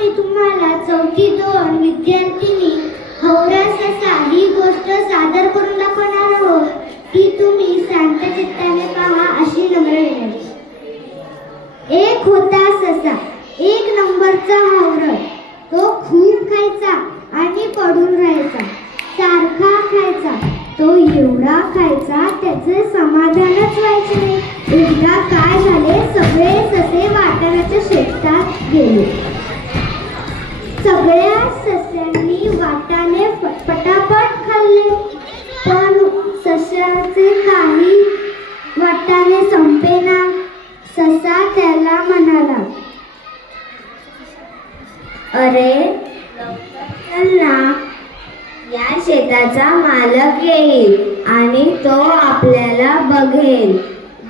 मी तुम्हाला चौथी 2 विद्यार्थिनी हौरा ससा ही गोष्ट सादर करून दाखवणार आहोत. ती तुम्ही शांत चित्ताने पहा अशी नम्र विनंती. एक होता ससा, 1 नंबरचा हावरट. तो खूप खायचा आणि पडून राहायचा. सारखा खायचा. तो एवढा खायचा त्याचे समाधानच व्हायचे नाही. एकदा काय झाले, सगळे ससे वाटाण्याच्या शेतात गेले. सगळ्या सस्यांनी वाटाणे पटापट खाल्ले, पण सस्याचे काही वाटाणे संपेना. ससा त्याला म्हणाला, अरे चल ना, या शेताचा मालक येईल आणि तो आपल्याला बघेल,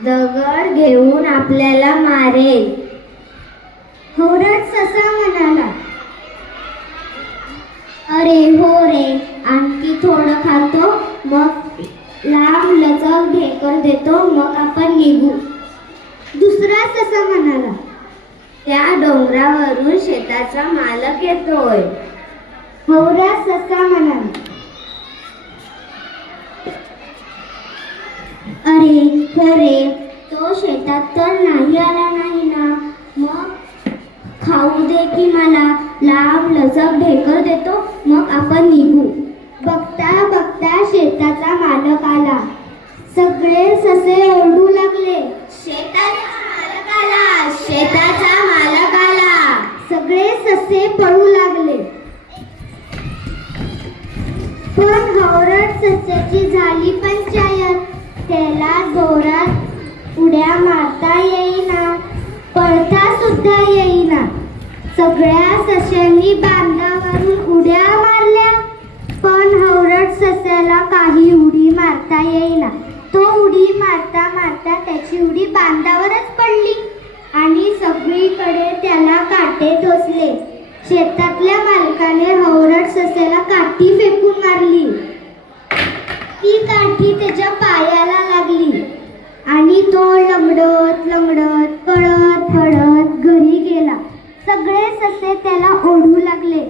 दगड घेऊन आपल्याला मारेल. हौरट ससा म्हणाला, अरे हो रे, आणखी थोडं खातो, मग लांब लचक ढेकर देतो, मग आपण निघू. दुसरा ससा म्हणाला, त्या डोंगरावरून शेताचा मालक येतोय. हौरा ससा म्हणाला, अरे हो रे, तो शेतात तर नाही आला नाही ना, मग खाऊ दे की मला, लांब लचक ढेकर देतो, मग आपण निघू. बघता बघता शेताचा मालक आला. सगळे ससे ओरडू लागले, शेताचा मालक आला, शेताचा मालक आला. सगळे ससे पळू लागले. पण हौरट सस्याची झाली पंचायत. त्याला जोरात उड्या मारता येईना, पळता सुद्धा येईना. सगळ्या सस्यांनी बांधावरून उड्या मारल्या, पण हौरट सस्याला काही उडी मारता येईना. तो उडी मारता मारता त्याची उडी बांधावरच पडली आणि सगळीकडे त्याला काटे टोचले. शेतातल्या मालकाने हौरट सस्याला काठी फेकून मारली. ती काठी त्याच्या पायाला लागली आणि तो लंगडत लंगडत पळत पळत घरी गेला. सगळे ससे त्याला ओढू लागले,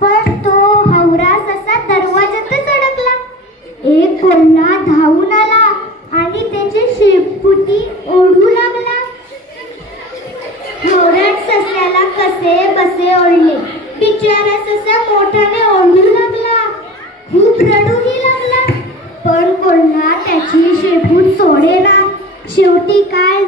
पण तो हौरा ससा दरवाजातच अडकला. एक कोल्हा धावून आला आणि त्याची शेपुटी ओढू लागला. हौरट सस्याला कसे बसे ओढले. बिचारा ससा मोठ्याने ओढू लागला, खूप रडूही लागला, पण कोल्हा त्याची शेपूट सोडेना. शेवटी काय